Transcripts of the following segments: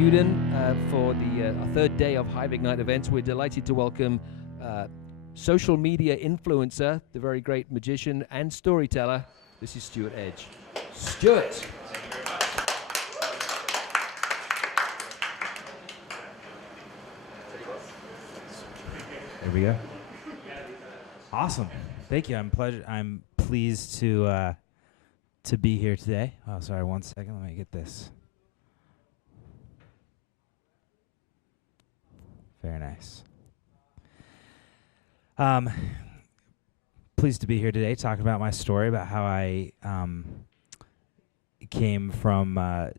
UDEN for our third day of Hive Ignite events. We're delighted to welcome social media influencer, the very great magician and storyteller. This is Stuart Edge. Stuart. There we go. Awesome. Thank you. I'm pleased to be here today. Oh, sorry. 1 second. Let me get this. Very nice. Pleased to be here today, talking about my story, about how I came from a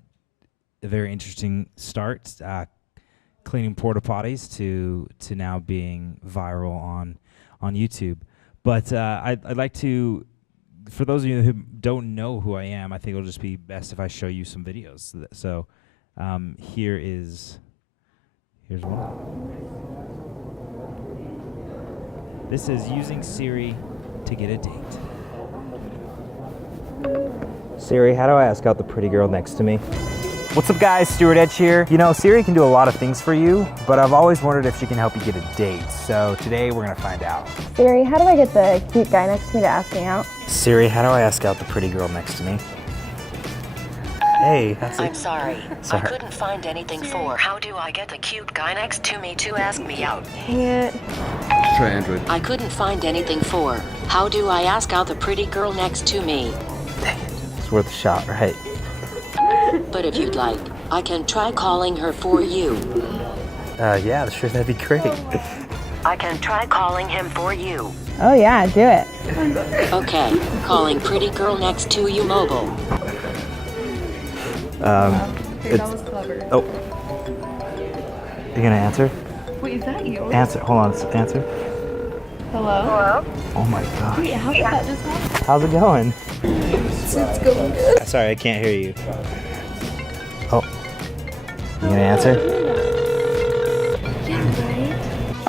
very interesting start, cleaning porta-potties, to now being viral on YouTube. But I'd like to, for those of you who don't know who I am, I think it'll just be best if I show you some videos. So here's one. This is using Siri to get a date. Siri, how do I ask out the pretty girl next to me? What's up guys, Stuart Edge here. You know, Siri can do a lot of things for you, but I've always wondered if she can help you get a date. So today we're gonna find out. Siri, how do I get the cute guy next to me to ask me out? Siri, how do I ask out the pretty girl next to me? Hey, I'm sorry. I couldn't find anything for. How do I get the cute guy next to me to ask me out? Dang it. Try Android. I couldn't find anything for. How do I ask out the pretty girl next to me? Dang it, it's worth a shot, right? But if you'd like, I can try calling her for you. Yeah, sure, that'd be great. I can try calling him for you. Oh yeah, do it. Okay, calling pretty girl next to you mobile. Okay, that was clever. Oh. You gonna answer? Wait, is that you? Answer, hold on, answer. Hello? Hello? Oh my gosh. Wait, how did that just happen? How's it going? It's going good. Sorry, I can't hear you. Oh. You gonna answer? Yeah,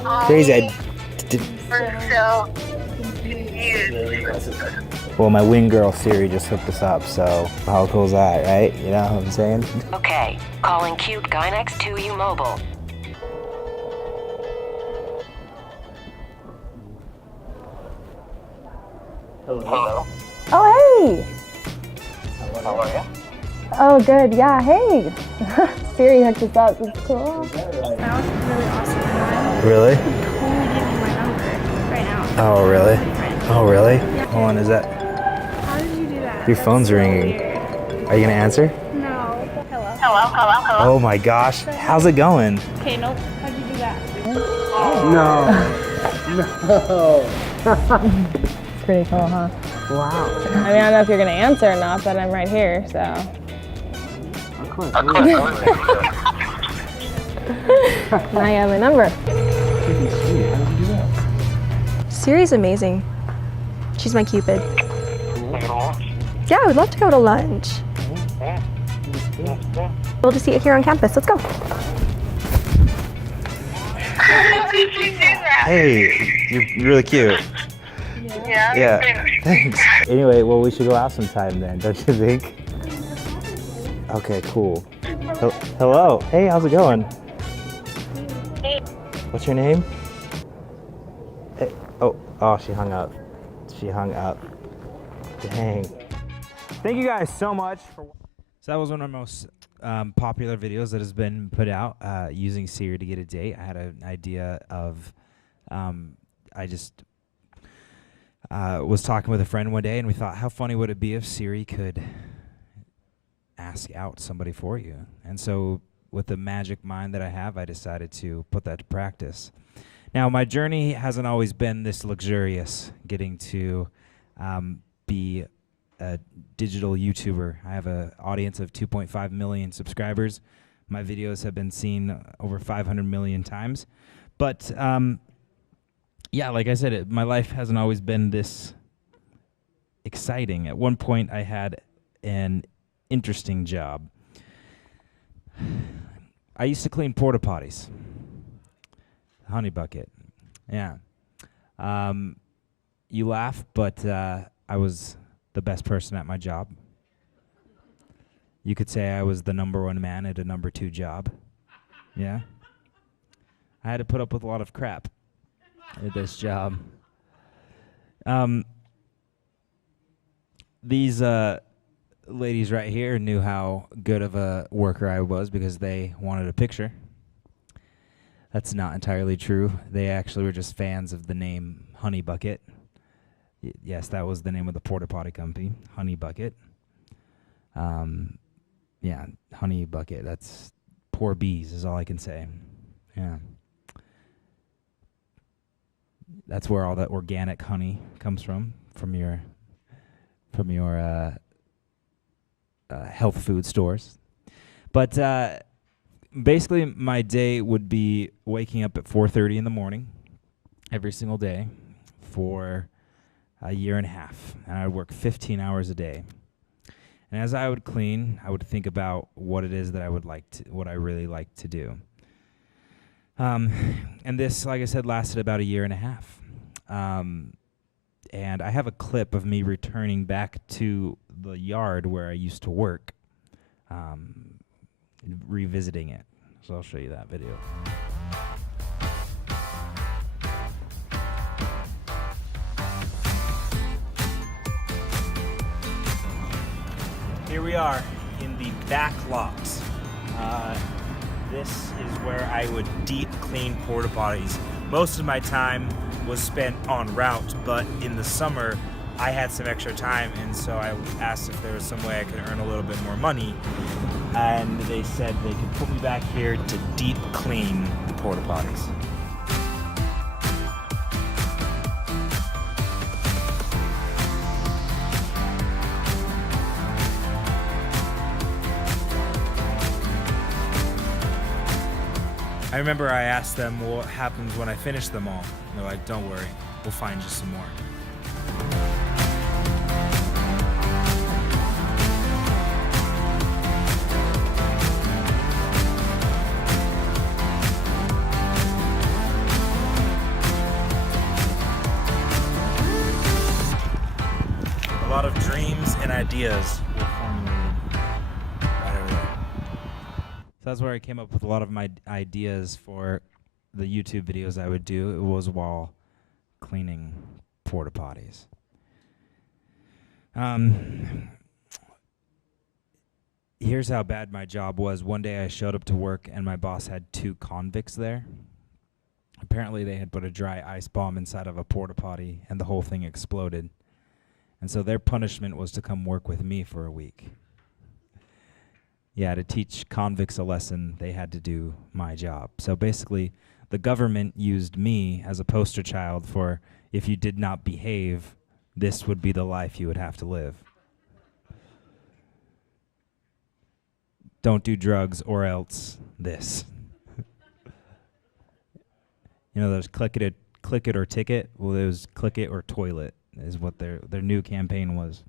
right? Crazy, Well, my wing girl Siri just hooked us up, so how cool is that, right? You know what I'm saying? Okay, calling cute guy next to you mobile. Hello. Oh hey! How are you? Oh good, yeah, hey! Siri hooked us up, it's cool. That was really awesome. I'm Really? totally giving you my number right now. Oh, really? Oh, really? Yeah. Hold on, is that... How did you do that? Your phone's That's so ringing. weird. Are you gonna answer? No. Hello? Hello? Oh my gosh, how's it going? Okay, nope. How'd you do that? It's pretty cool, huh? Wow. I mean, I don't know if you're gonna answer or not, but I'm right here, so. Now you have my number. Siri's amazing. She's my Cupid. Yeah, I would love to go to lunch. We'll just eat it here on campus. Let's go. Hey, you're really cute. Yeah, thanks. Anyway, well, we should go out sometime then, don't you think? Okay, cool. Hello. Hey, how's it going? What's your name? Hey. Oh, she hung up. She hung up. Dang. Thank you guys so much for... So that was one of my most popular videos that has been put out, using Siri to get a date. I had an idea of, I just was talking with a friend one day, and we thought, how funny would it be if Siri could ask out somebody for you? And so with the magic mind that I have, I decided to put that to practice. Now, my journey hasn't always been this luxurious, getting to be a digital YouTuber. I have an audience of 2.5 million subscribers. My videos have been seen over 500 million times. But yeah, like I said, my life hasn't always been this exciting. At one point, I had an interesting job. I used to clean porta-potties. Honey bucket. Yeah. You laugh, but I was the best person at my job. You could say I was the number one man at a number two job. Yeah. I had to put up with a lot of crap at this job. These ladies right here knew how good of a worker I was because they wanted a picture. That's not entirely true. They actually were just fans of the name Honey Bucket. Yes, that was the name of the porta potty company, Honey Bucket. Yeah, Honey Bucket. That's poor bees is all I can say. Yeah. That's where all that organic honey comes from your health food stores. But basically, my day would be waking up at 4:30 in the morning every single day for a year and a half, and I would work 15 hours a day. And as I would clean, I would think about what it is that what I really like to do. And this, like I said, lasted about a year and a half. And I have a clip of me returning back to the yard where I used to work, revisiting it. So I'll show you that video. Here we are in the back lot. This is where I would deep clean porta potties. Most of my time was spent en route, but in the summer I had some extra time, and so I asked if there was some way I could earn a little bit more money, and they said they could put me back here to deep clean the porta potties. I remember I asked them what happens when I finish them all. And they're like, don't worry, we'll find you some more. A lot of dreams and ideas were formulated right over there. So that's where I came up with a lot of my ideas for the YouTube videos I would do. It was while cleaning porta potties. Here's how bad my job was. One day I showed up to work and my boss had 2 convicts there. Apparently they had put a dry ice bomb inside of a porta potty and the whole thing exploded. And so their punishment was to come work with me for a week. Yeah, to teach convicts a lesson, they had to do my job. So basically, the government used me as a poster child for if you did not behave, this would be the life you would have to live. Don't do drugs or else this. You know, those click it or ticket? Well, it was click it or toilet is what their new campaign was.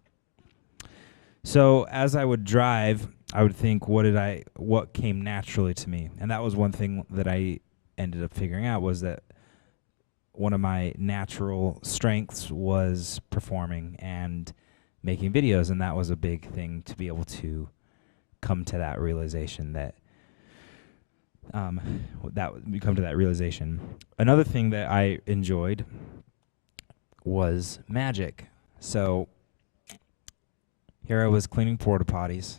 So as I would drive, I would think, what came naturally to me? And that was one thing that I ended up figuring out, was that one of my natural strengths was performing and making videos, and that was a big thing to be able to come to that realization Another thing that I enjoyed was magic. So here I was cleaning porta potties,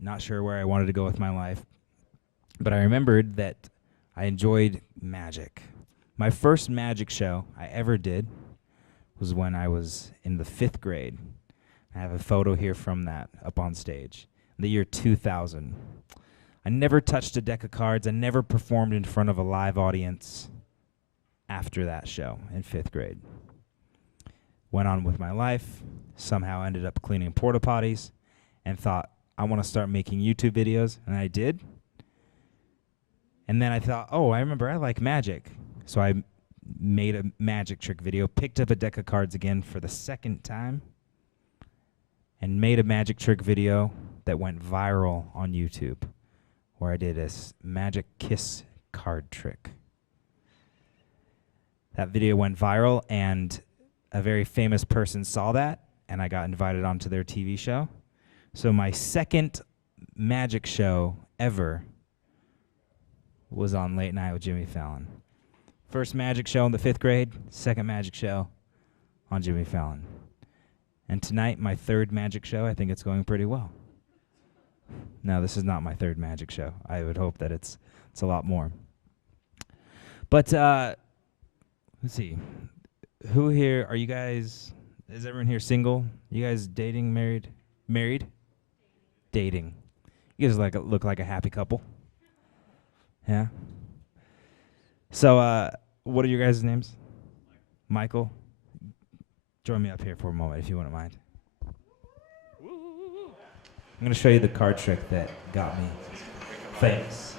not sure where I wanted to go with my life, but I remembered that I enjoyed magic. My first magic show I ever did was when I was in the 5th grade. I have a photo here from that up on stage, in the year 2000. I never touched a deck of cards. I never performed in front of a live audience after that show in 5th grade. Went on with my life, somehow ended up cleaning porta potties, and thought, I want to start making YouTube videos, and I did. And then I thought, oh, I remember I like magic. So I made a magic trick video, picked up a deck of cards again for the 2nd time, and made a magic trick video that went viral on YouTube, where I did a magic kiss card trick. That video went viral, and a very famous person saw that, and I got invited onto their TV show. So my second magic show ever was on Late Night with Jimmy Fallon. First magic show in the 5th grade, second magic show on Jimmy Fallon. And tonight, my third magic show. I think it's going pretty well. No, this is not my third magic show. I would hope that it's a lot more. But let's see. Who here are you guys? Is everyone here single? You guys dating, married? Married? Dating. You guys look like a happy couple. Yeah. So, what are your guys' names? Michael. Join me up here for a moment, if you wouldn't mind. I'm going to show you the card trick that got me famous.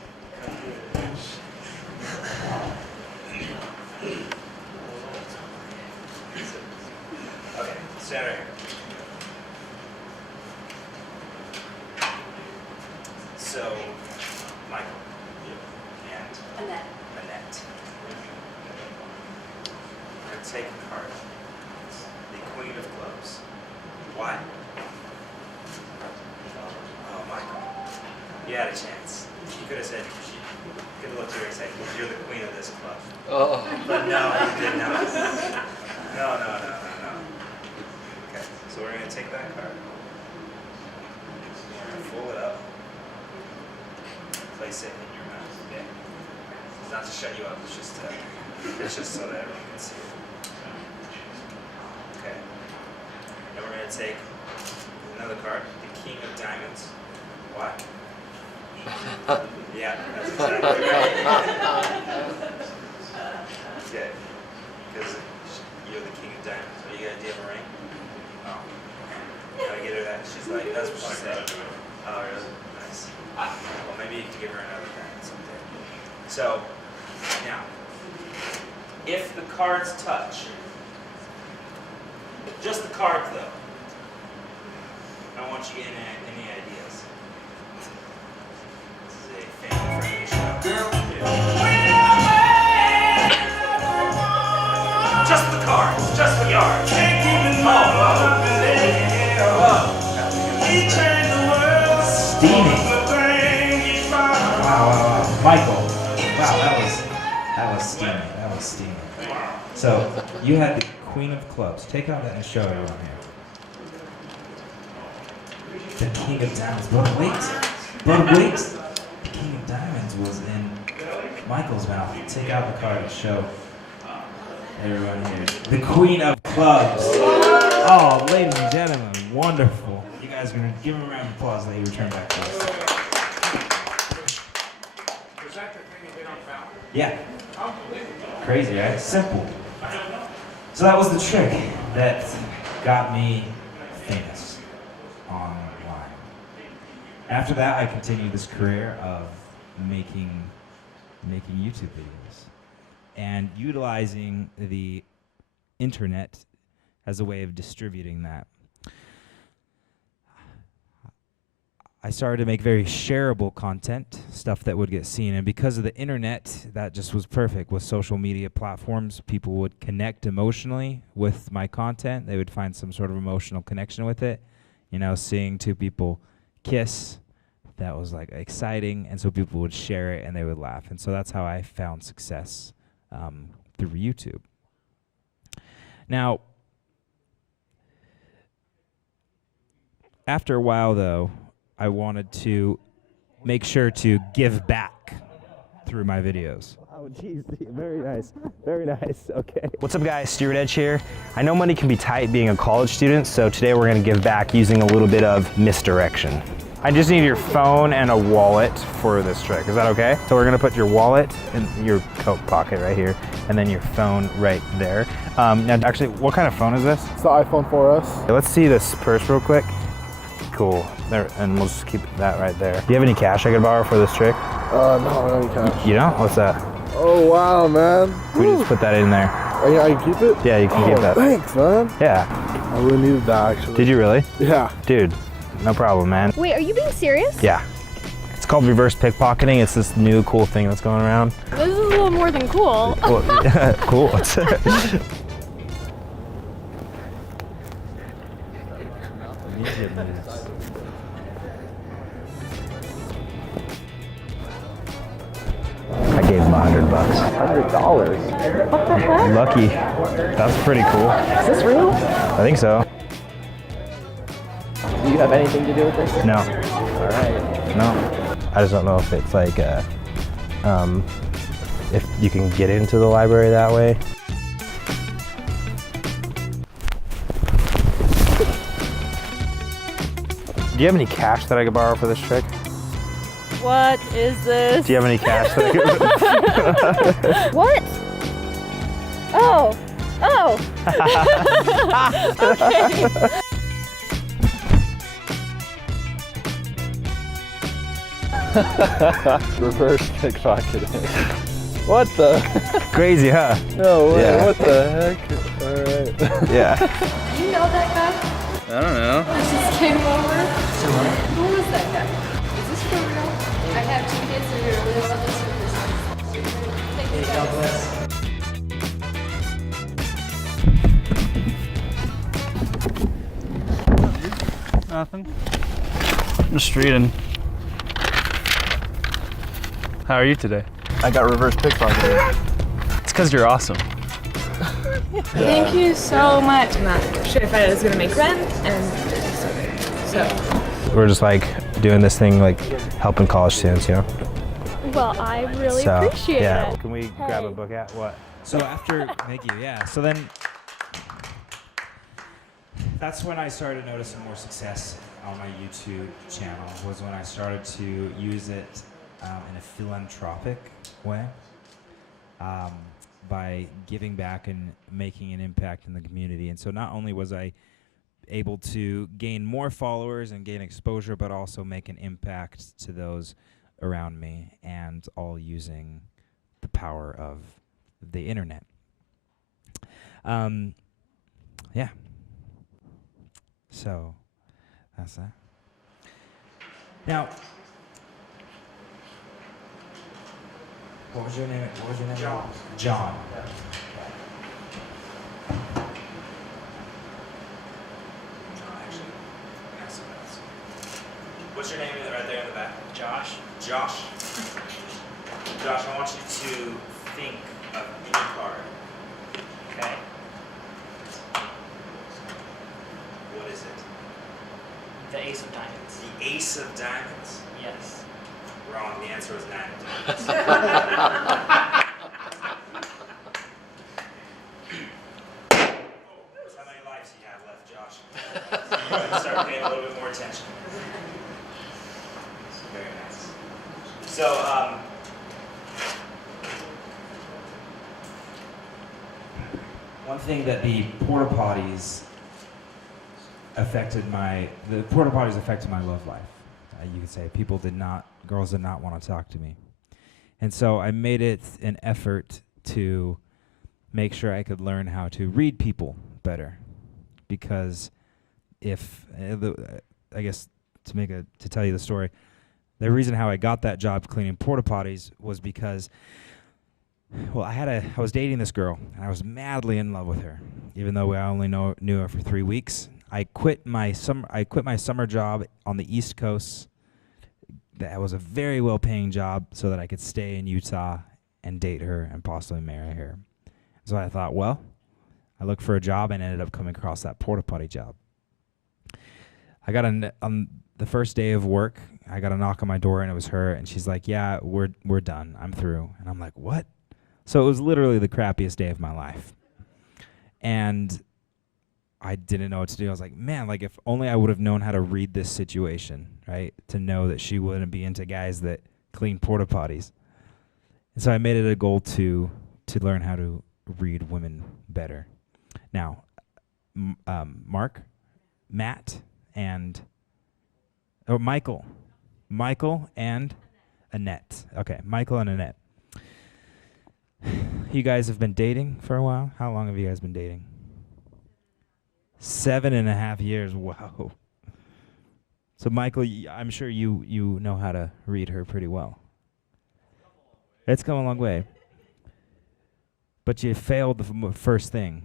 Okay, stand right here. So, Michael. And Annette. I'm going to take a card. The Queen of Clubs. Why? Oh, Michael. You had a chance. You could have said, you could have looked at her and said, you're the queen of this club. Oh. But no, you did not. No. Okay, so we're going to take that card. We're going to fold it up. Place it in your mouth. Yeah. It's not to shut you up, it's just so that everyone can see it. Okay. And we're going to take another card, the King of Diamonds. Why? Yeah, that's exactly right. Okay. Because you're the King of Diamonds. Are you going to give a ring? Oh. Can I get her that? She's like, that's what she said. Oh, really? Nice. Well, maybe you can give her another diamond someday. So, now, if the cards touch, just the cards though, I want you in any ideas. This is a family-friendly show. Just the cards, just the cards. Steaming. Wow. Michael. Wow, that was steaming. So you had the Queen of Clubs. Take out that and show everyone here. The King of Diamonds. But wait. The King of Diamonds was in Michael's mouth. Take out the card and show everyone here. The Queen of Clubs. Oh, ladies and gentlemen, wonderful. You guys are going to give him a round of applause as they return back to us. Was that the thing you did on Fallon? Yeah. Crazy, right? Simple. So that was the trick that got me famous online. After that, I continued this career of making YouTube videos and utilizing the internet as a way of distributing that. I started to make very shareable content, stuff that would get seen, and because of the internet, that just was perfect. With social media platforms, people would connect emotionally with my content. They would find some sort of emotional connection with it. You know, seeing two people kiss, that was like exciting, and so people would share it and they would laugh. And so that's how I found success through YouTube. Now, after a while though, I wanted to make sure to give back through my videos. Oh, geez, very nice, okay. What's up guys, Stuart Edge here. I know money can be tight being a college student, so today we're gonna give back using a little bit of misdirection. I just need your phone and a wallet for this trick, is that okay? So we're gonna put your wallet in your coat pocket right here, and then your phone right there. Now actually, what kind of phone is this? It's the iPhone 4S. Okay, let's see this purse real quick. Cool, there, and we'll just keep that right there. Do you have any cash I could borrow for this trick? No, I don't have any cash. You don't? What's that? Oh, wow, man. We just put that in there. I can keep it? Yeah, you can keep that. Thanks, man. Yeah. I really needed that, actually. Did you really? Yeah. Dude, no problem, man. Wait, are you being serious? Yeah. It's called reverse pickpocketing. It's this new cool thing that's going around. This is a little more than cool. Well, cool. ninja moves. I gave him $100. $100? What the heck? Lucky. That's pretty cool. Is this real? I think so. Do you have anything to do with this? No. All right. No. I just don't know if it's like, if you can get into the library that way. Do you have any cash that I could borrow for this trick? What is this? Do you have any cash that I could... What? Oh. Oh. Okay. Reverse pickpocketing. What the? Crazy, huh? No way, Yeah. what the heck? Alright. Yeah. You know that guy? I don't know. I just came over. Who was that guy? Is this for real? I have 2 kids and you're really about this for Christmas. Nothing. Just reading. How are you today? I got reverse pickpocketed. It's because you're awesome. Thank you so much. I'm not sure if I was gonna make rent, and so. We're just like doing this thing, like helping college students, you know? Well, I really So, appreciate yeah. it. Can we grab a book at what? So after, thank you, yeah. So then, that's when I started noticing more success on my YouTube channel, was when I started to use it in a philanthropic way, by giving back and making an impact in the community. And so not only was I able to gain more followers and gain exposure, but also make an impact to those around me, and all using the power of the internet. Yeah. So that's that. Now, what was your name? What was your name? John. John. What's your name right there in the back? Josh. Josh. Josh, I want you to think of any card. Okay? What is it? The Ace of Diamonds. The Ace of Diamonds? Yes. Wrong. The answer was 9 of Diamonds. How many lives do you have left, Josh? You're going to start paying a little bit more attention. Very nice. So, one thing that the porta-potties affected my love life. You could say girls did not want to talk to me. And so I made it an effort to make sure I could learn how to read people better. Because I guess to tell you the story, the reason how I got that job cleaning porta-potties was because, well, I was dating this girl, and I was madly in love with her, even though I only knew her for 3 weeks. I quit my summer job on the East Coast. That was a very well-paying job, so that I could stay in Utah and date her and possibly marry her. So I thought, well, I looked for a job and ended up coming across that porta-potty job. I got on the first day of work, I got a knock on my door, and it was her, and she's like, "Yeah, we're done. I'm through." And I'm like, "What?" So it was literally the crappiest day of my life. And I didn't know what to do. I was like, man, like if only I would have known how to read this situation, right? To know that she wouldn't be into guys that clean porta potties. And so I made it a goal to learn how to read women better. Now, Mark, Matt, and Michael and Annette. Okay, Michael and Annette. You guys have been dating for a while? How long have you guys been dating? 7.5 years. Wow. So Michael, I'm sure you know how to read her pretty well. It's come a long way. But you failed the first thing.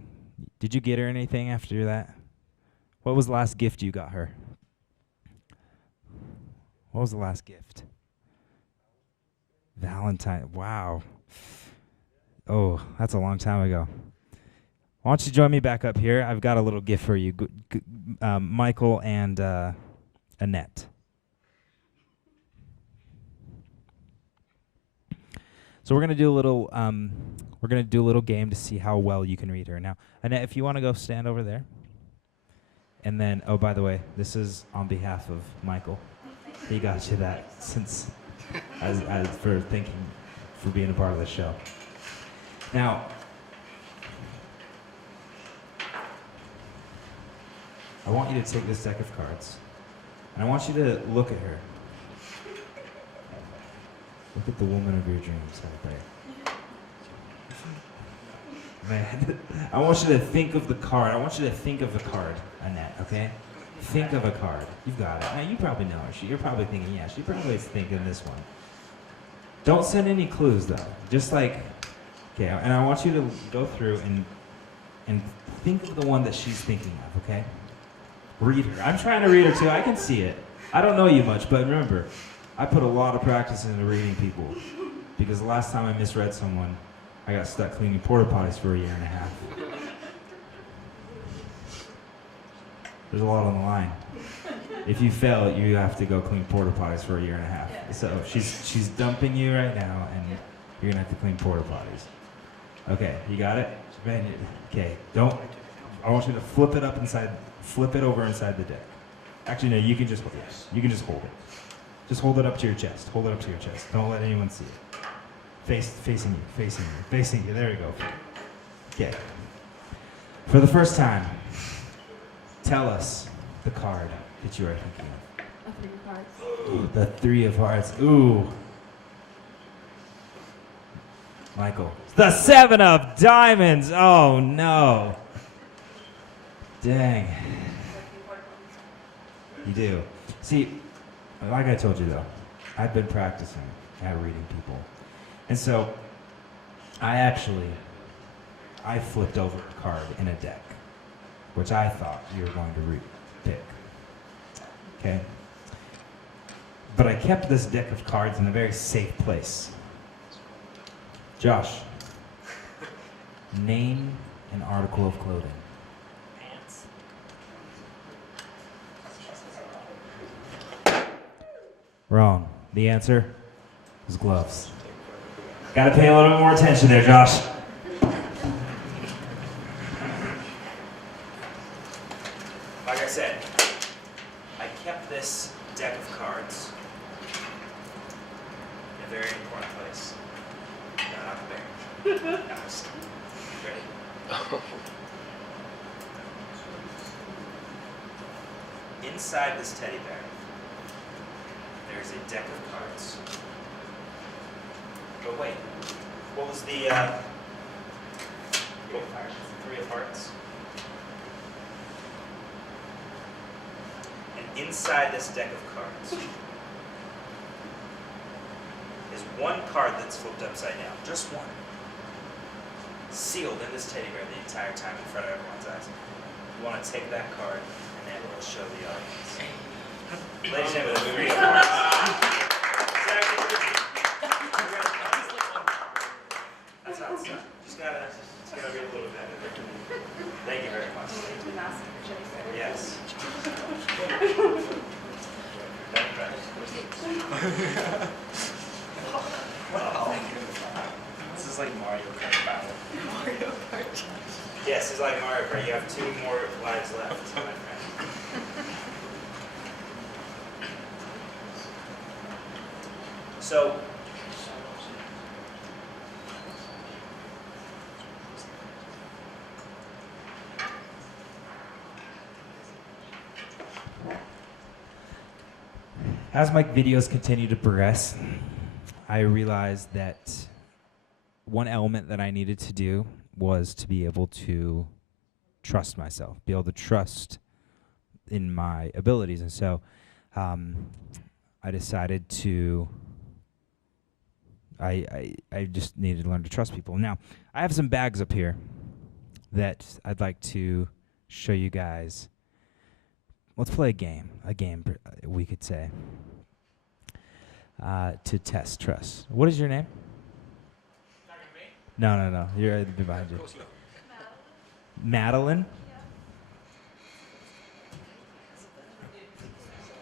Did you get her anything after that? What was the last gift you got her What was the last gift? Valentine. Wow. Oh, that's a long time ago. Why don't you join me back up here? I've got a little gift for you, Michael and Annette. So we're gonna do a little game to see how well you can read her. Now, Annette, if you want to go stand over there, and then by the way, this is on behalf of Michael. He got you that since as for being a part of the show. Now, I want you to take this deck of cards, and I want you to look at her. Look at the woman of your dreams right there. Man, I want you to think of the card. I want you to think of the card, Annette, okay? Think of a card. You've got it. Now, you probably know her. You're probably thinking, yeah, she probably is thinking this one. Don't send any clues, though. Just like, okay, and I want you to go through and think of the one that she's thinking of, okay? Read her. I'm trying to read her, too. I can see it. I don't know you much, but remember, I put a lot of practice into reading people because the last time I misread someone, I got stuck cleaning porta-potties for a year and a half. There's a lot on the line. If you fail, you have to go clean porta-potties for a year and a half. So she's dumping you right now, and you're gonna have to clean porta-potties. Okay, you got it? Okay, I want you to flip it over inside the deck. Actually, no, you can just hold it. Just hold it up to your chest. Hold it up to your chest. Don't let anyone see it. Facing you. There you go. Okay. For the first time, tell us the card that you are thinking of. A 3 of hearts. Ooh, the 3 of hearts. Ooh. Michael. The 7 of diamonds. Oh, no. Dang. You do. See, like I told you, though, I've been practicing at reading people. And so, I flipped over a card in a deck, which I thought you were going to pick. Okay? But I kept this deck of cards in a very safe place. Josh, name an article of clothing. Wrong. The answer is gloves. Gotta pay a little bit more attention there, Josh. Like I said, I kept this deck of cards in a very important place. No, not there. No, just ready. Inside this teddy bear, there's a deck of cards. But wait, what was the 3 of hearts? And inside this deck of cards is one card that's flipped upside down, just one. Sealed in this teddy bear the entire time in front of everyone's eyes. You want to take that card and then we'll show the audience. Ladies and gentlemen, 3 of hearts. That's how it's done. Just gotta read a little bit. Thank you very much. Yes. This is like Mario Kart battle. Mario Kart. Yes, it's like Mario Kart. You have 2 more lives left, my friend. So, as my videos continue to progress, I realized that one element that I needed to do was to be able to trust myself, be able to trust in my abilities. And so I decided to I just needed to learn to trust people. Now, I have some bags up here that I'd like to show you guys. Let's play a game, we could say. to test trust. What is your name? No. You're behind you. Madeline?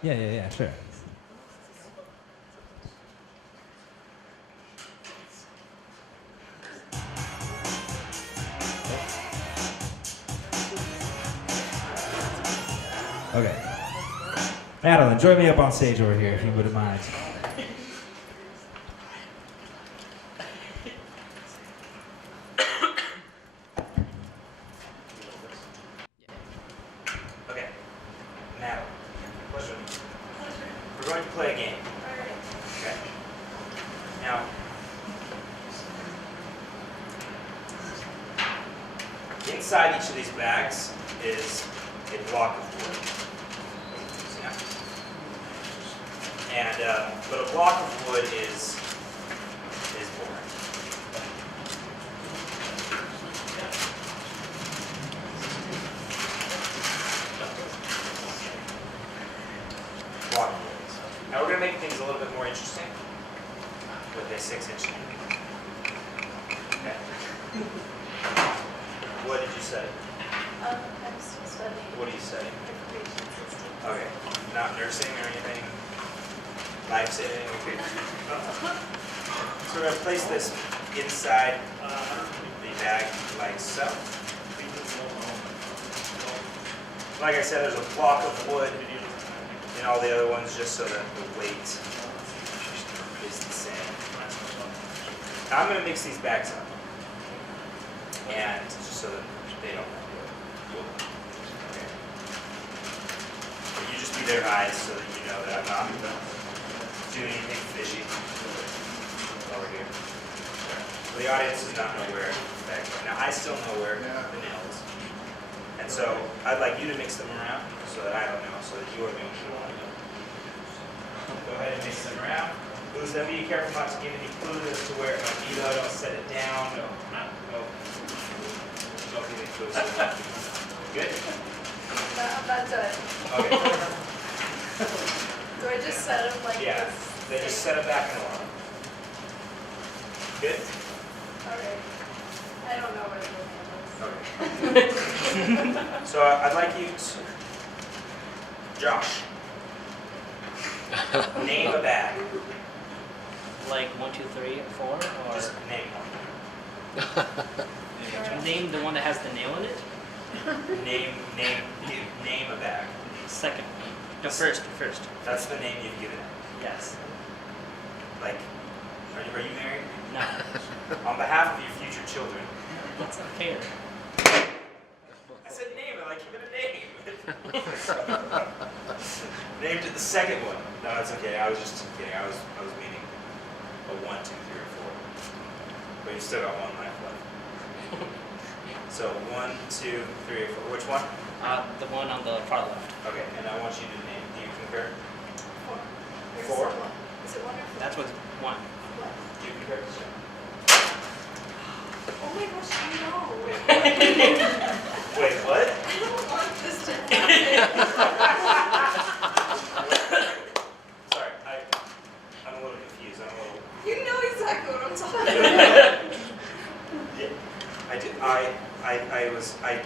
Yeah, sure. Okay. Madeline, join me up on stage over here if you wouldn't mind. Okay. Madeline, question. We're going to play a game. Okay. Now, inside each of these bags is a block of wood. And but a block of wood is boring. Block of wood. Now we're going to make things a little bit more interesting with a 6-inch tank. Okay. What did you say? I'm still studying. What do you say? Information system. Okay. Not nursing or anything? Life-saving? Okay. So we're going to place this inside the bag like so. Like I said, there's a block of wood in all the other ones just so that the weight is the same. Now I'm going to mix these bags up. And just so that they don't you just be their eyes so that you know that I'm not doing anything fishy over here. Well, the audience does not know where the bag is. Now I still know where the nail is. And so I'd like you to mix them around so that I don't know, so that you are the only one to know. Go ahead and mix them around. Clues them. Be careful not to give any clues as to where don't set it down. No. Don't give any clues. Good? I'm not done. Okay. Do I just set them like Yeah. this? Then just set it back in a line. Good? Okay. I don't know where the nail is. Okay. So I'd like you to, Josh, name a bag. Like 1, 2, 3, 4, or Just name one. name the one that has the nail in it. Name a bag. Second. No, first. That's the name you've given it. Yes. Like, are you married? No. On behalf of your future children. That's not fair. I said name it, like give it a name. Named it the second one. No, that's okay. I was just kidding. I was meaning a 1, 2, 3, or 4. But you still got one life left. So 1, 2, 3, or 4. Which one? The one on the far left. Okay, and I want you to name. Do you concur? 4. 4. Is it 1 or 4? That's what's 1. Do you concur? Oh my gosh, I know. Wait, what? I don't want this to happen. Sorry, I'm a little confused. You know exactly what I'm talking about. Yeah, I did. I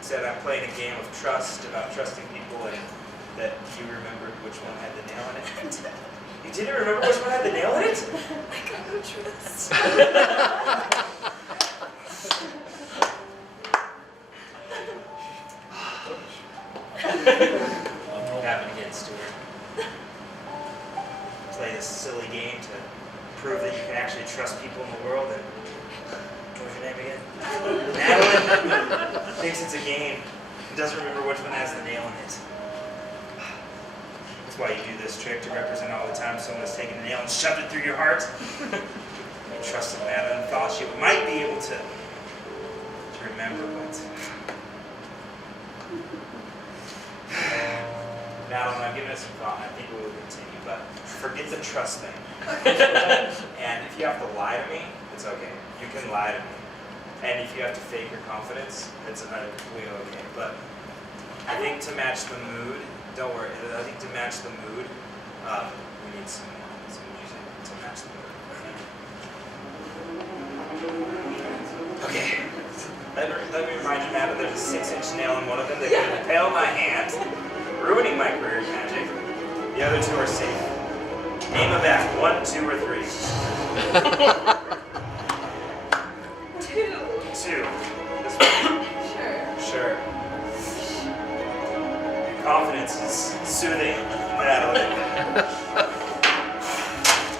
said I'm playing a game of trust about trusting people, and that you remembered which one had the nail in it. You didn't remember which one had the nail in it? I got no trust. Won't happen again, Stuart. Play this silly game to prove that you can actually trust people in the world. And what was your name again? Madeline thinks it's a game and doesn't remember which one has the nail in it. That's why you do this trick to represent all the time someone has taken a nail and shoved it through your heart. You trusted Madeline, thought she might be able to remember, but Madeline, I've given it some thought, and I think we will continue, but forget the trust thing. And if you have to lie to me, it's okay. You can lie to me. And if you have to fake your confidence, it's completely okay. But I think to match the mood, don't worry, I think to match the mood, we need some more. some music to match the mood. Okay. Let me remind you, Matt, that there's a 6-inch nail in one of them that could impale my hand, ruining my career in magic. The other 2 are safe. Name a back, 1, 2, or 3. 2. 2. This one. Sure. Your confidence is soothing, Madeline.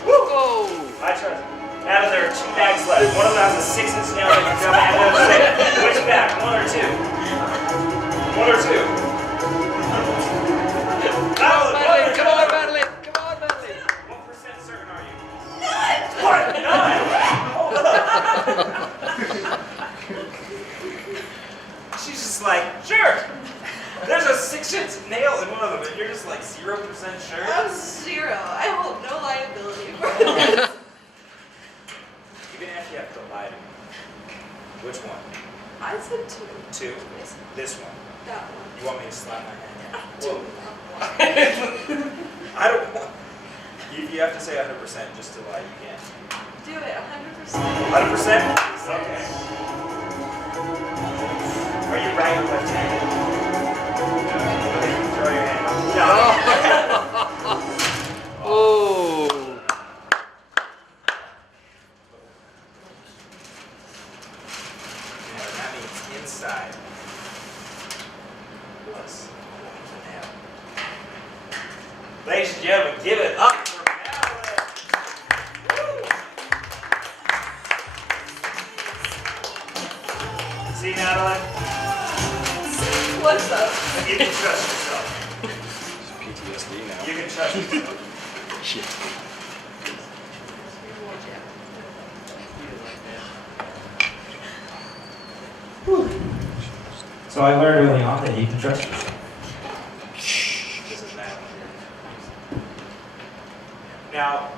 Woo! I trust. Madeline, there are 2 bags left. One of them has a 6-inch nail that can jump and the other 6. Which bag? 1 or 2? 1 or 2? Madeline, come on, Madeline! Come on, Madeline! What percent certain are you? None! What? None? Hold up. She's just like, sure! There's a 6-inch nail in one of them, and you're just like 0% sure? I'm 0. I hold no liability for this. Even if you have to lie to me. Which one? I said 2. 2? Yes. This one? That one. You want me to slap my hand? Whoa. I don't want... If you have to say 100% just to lie, you can't. Do it 100%. 100%? Okay. Are you right or left-handed? Throw your hand up. No. Oh. Yeah, that means inside. Plus the nail. Ladies and gentlemen, give it up for Madeline. Woo! See, Madeline? What's up? You can trust yourself. PTSD now. You can trust yourself. Shit. So I learned early on that you can trust yourself. This is Madeline. Now,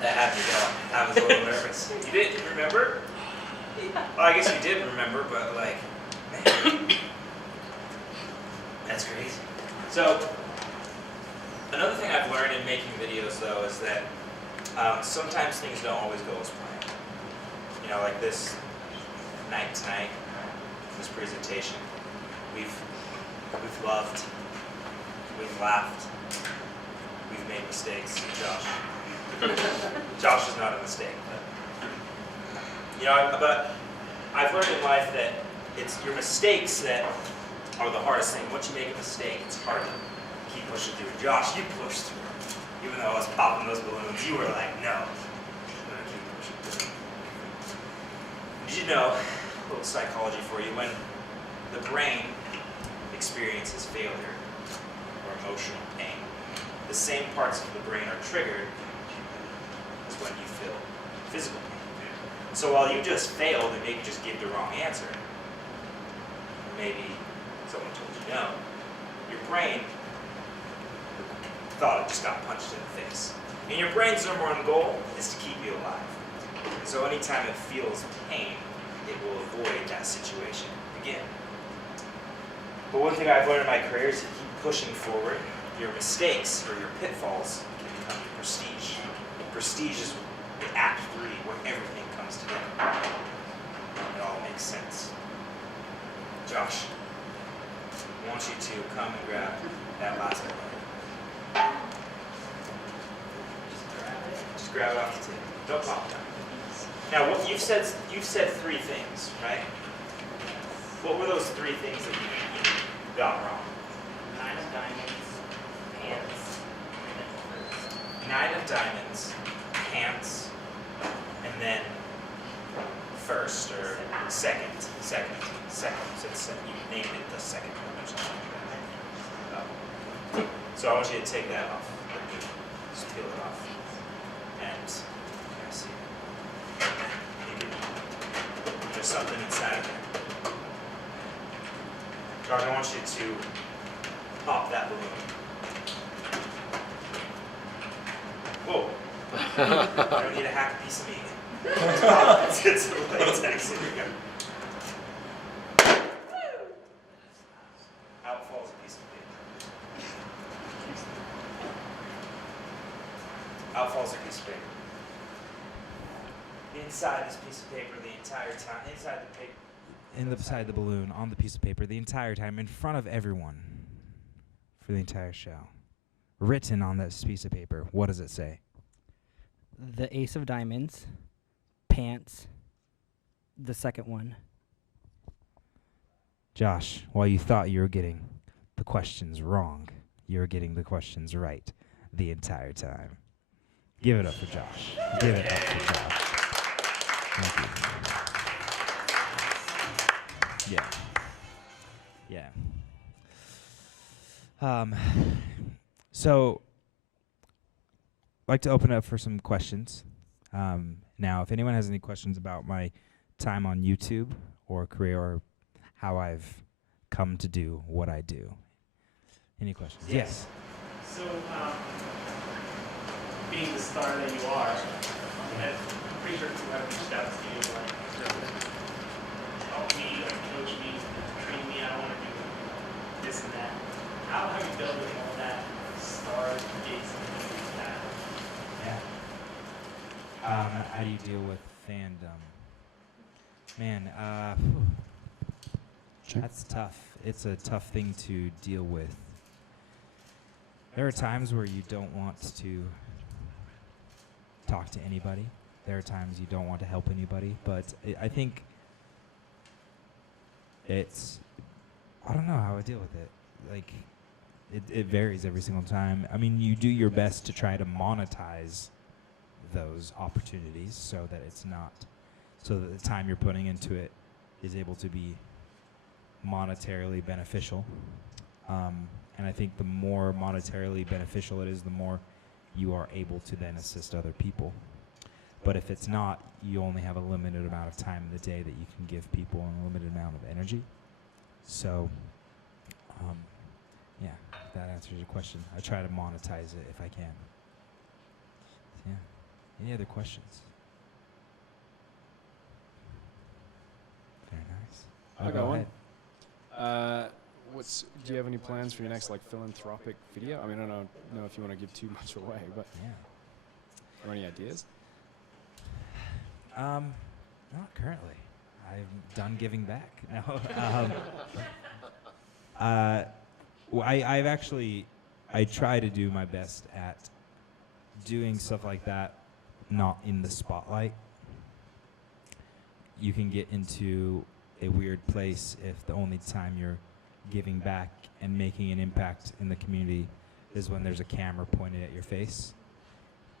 that had me going. I was a little nervous. You didn't remember? Well, I guess you did remember, but like, man, that's crazy. So, another thing I've learned in making videos, though, is that sometimes things don't always go as planned. You know, like this night tonight, this presentation, we've loved, we've laughed, we've made mistakes. Josh is not a mistake, but you know, but I've learned in life that it's your mistakes that are the hardest thing. Once you make a mistake, it's hard to keep pushing through. Josh, you pushed through. Even though I was popping those balloons, you were like, no, I'm gonna keep pushing through. Did you know, a little psychology for you, when the brain experiences failure or emotional pain, the same parts of the brain are triggered as when you feel physical pain. So while you just failed and maybe just gave the wrong answer, or maybe someone told you no, your brain thought it just got punched in the face. And your brain's number one goal is to keep you alive. And so anytime it feels pain, it will avoid that situation again. But one thing I've learned in my career is to keep pushing forward. Your mistakes or your pitfalls can become prestige. Prestige is the act 3 where everything comes together. It all makes sense. Josh, I want you to come and grab that last one. Just grab it off the table. Don't pop it. Now, what you've said 3 things, right? What were those 3 things that you got wrong? 9 of diamonds, pants, 9 of diamonds, pants, and then first or second. So you named it the second one or something like that. So I want you to take that off. Just peel it off. And can I see? There's something inside of there. Josh, I want you to pop that balloon. Whoa. I don't need a hack piece of meat. It's a latex. Here we go. Out falls a piece of meat. Out falls a piece of paper. Inside this piece of paper the entire time, inside the paper. Inside the balloon, on the piece of paper, the entire time, in front of everyone, for the entire show. Written on this piece of paper, what does it say? The Ace of Diamonds, pants, the second one. Josh, while you thought you were getting the questions wrong, you were getting the questions right the entire time. Give it up for Josh. Give it up for Josh. Thank you. Yeah. So, I'd like to open it up for some questions. Now, if anyone has any questions about my time on YouTube or career or how I've come to do what I do. Any questions? Yes. So, being the star that you are, I'm pretty sure people have reached out to you, like, help me, like, coach me, train me, I want to do this and that. How have you dealt with all that stars, gigs, and things like that? Yeah. How do you deal with fandom? Man, that's tough. It's a tough thing to deal with. There are times where you don't want to talk to anybody. There are times you don't want to help anybody. But I think it's, I don't know how I deal with it. Like, it varies every single time. I mean, you do your best to try to monetize those opportunities so that it's not, so that the time you're putting into it is able to be monetarily beneficial. And I think the more monetarily beneficial it is, the more you are able to then assist other people. But if it's not, you only have a limited amount of time in the day that you can give people and a limited amount of energy. So, yeah, if that answers your question. I try to monetize it if I can. Yeah. Any other questions? Very nice. I got one. Do you have any plans for your next like philanthropic video? I mean, I don't know if you want to give too much away, but yeah. Or any ideas? Not currently. I'm done giving back. No. I've actually, I try to do my best at doing stuff like that, not in the spotlight. You can get into a weird place if the only time you're giving back and making an impact in the community is when there's a camera pointed at your face.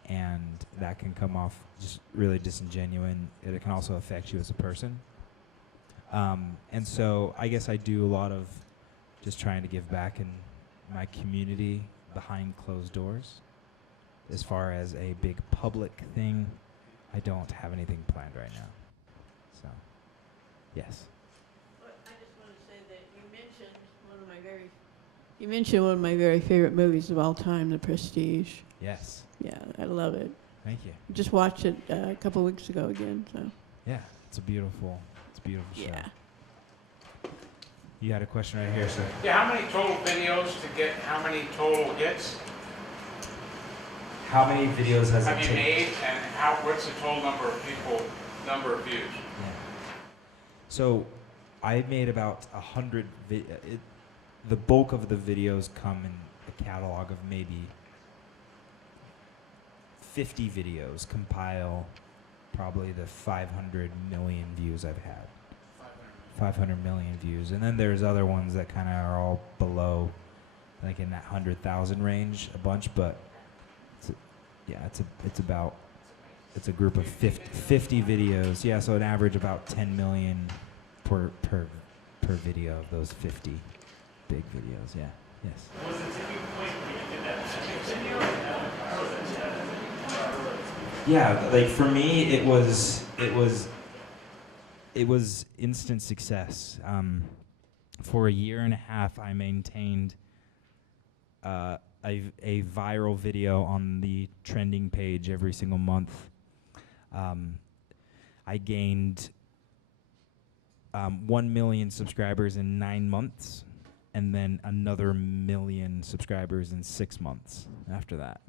And that can come off just really disingenuous. It can also affect you as a person. And so I guess I do a lot of just trying to give back in my community behind closed doors. As far as a big public thing, I don't have anything planned right now. So, yes. I just want to say that you mentioned one of my very favorite movies of all time, The Prestige. Yes. Yeah, I love it. Thank you. Just watched it a couple weeks ago again. So. Yeah, it's a beautiful show. Yeah. You had a question right here, sir. Yeah, how many total videos to get how many total hits? How many videos has Have it you taken? made, and what's the total number of people, number of views? Yeah. So, I made about 100. The bulk of the videos come in a catalog of maybe 50 videos. Compile probably the 500 million views I've had. 500 million views, and then there's other ones that kind of are all below, like in that 100,000 range, a bunch. But it's a group of 50 videos. Yeah, so an average about 10 million per video of those 50 big videos. Yeah. Yes. Was the tipping point when you did that magic video? Or was it Yeah, like for me, it was instant success. For a year and a half, I maintained a viral video on the trending page every single month. I gained 1 million subscribers in 9 months, and then another 1 million subscribers in 6 months after that.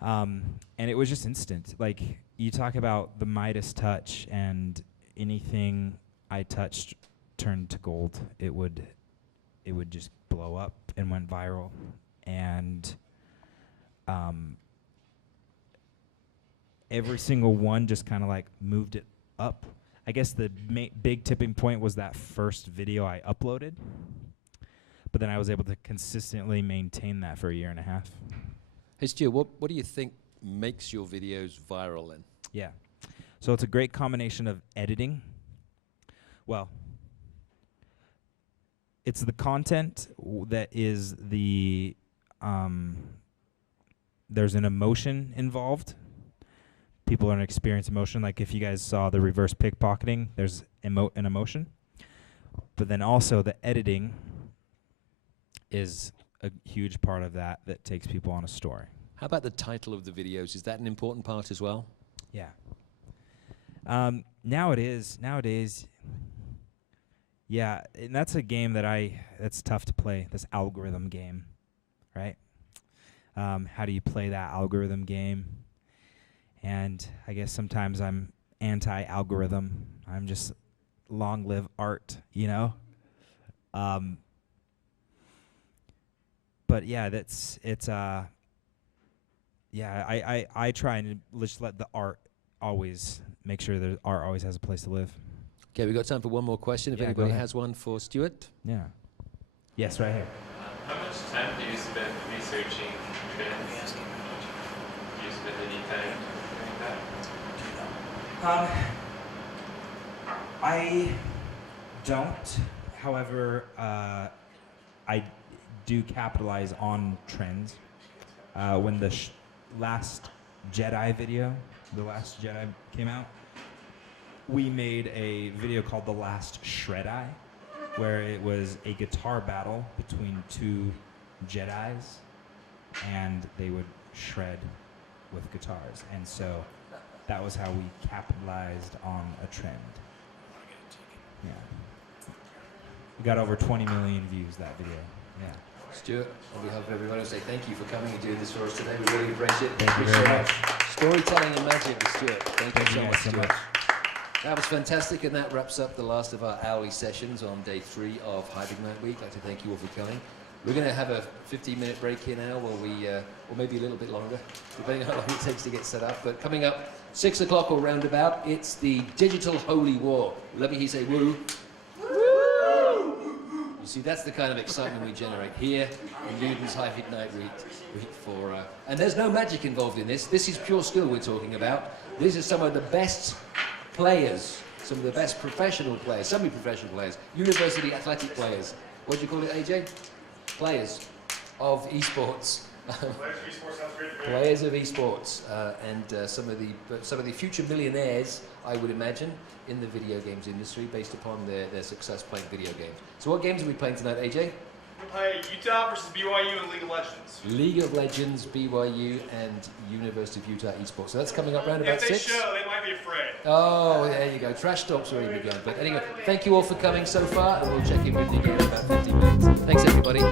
And it was just instant. Like, you talk about the Midas touch, and anything I touched turned to gold. It would just blow up and went viral. And every single one just kind of like moved it up. I guess the big tipping point was that first video I uploaded. But then I was able to consistently maintain that for a year and a half. Hey, Stu, what do you think makes your videos viral then? Yeah. So it's a great combination of editing. Well, it's the content that is the, there's an emotion involved. People are going to experience emotion. Like if you guys saw the reverse pickpocketing, there's an emotion. But then also the editing is a huge part of that takes people on a story. How about the title of the videos? Is that an important part as well? Yeah. Nowadays, yeah, and that's a game that's tough to play, this algorithm game, right? How do you play that algorithm game? And I guess sometimes I'm anti-algorithm. I'm just long live art, you know? But yeah, I try and just let the art always make sure that art always has a place to live. Okay, we've got time for one more question. If anybody has one for Stuart. Yeah. Yes, right here. How much time do you spend researching trends? Do you spend any time doing that? I don't. However, I do capitalize on trends. When the last Jedi video, The Last Jedi came out, we made a video called The Last Shred-Eye, where it was a guitar battle between two Jedis, and they would shred with guitars. And so that was how we capitalized on a trend. Yeah. We got over 20 million views that video. Yeah. Stuart, on behalf of everyone, I say thank you for coming and doing this for us today. We really appreciate it. Thank you very much. Storytelling and magic with Stuart. Thank you so much, so Stuart. much. That was fantastic, and that wraps up the last of our hourly sessions on day 3 of Hive Ignite Week. I'd like to thank you all for coming. We're going to have a 15-minute break here now, while we, or maybe a little bit longer, depending on how long it takes to get set up. But coming up, 6 o'clock or roundabout, it's the Digital Holy War. Let me hear you say woo. You see, that's the kind of excitement we generate here in UDEN's Hive Ignite Week for, and there's no magic involved in this. This is pure skill we're talking about. These are some of the best players, some of the best professional players, semi-professional players, university athletic players. What do you call it, AJ? Players of esports. Players of esports, and some of the future millionaires, I would imagine, in the video games industry, based upon their success playing video games. So, what games are we playing tonight, AJ? We'll play Utah versus BYU in League of Legends. League of Legends, BYU, and University of Utah esports. So that's coming up round about 6. If they show, they might be afraid. Oh, there you go. Trash talk's already begun. But anyway, thank you all for coming so far, and we'll check in with you again in about 15 minutes. Thanks, everybody.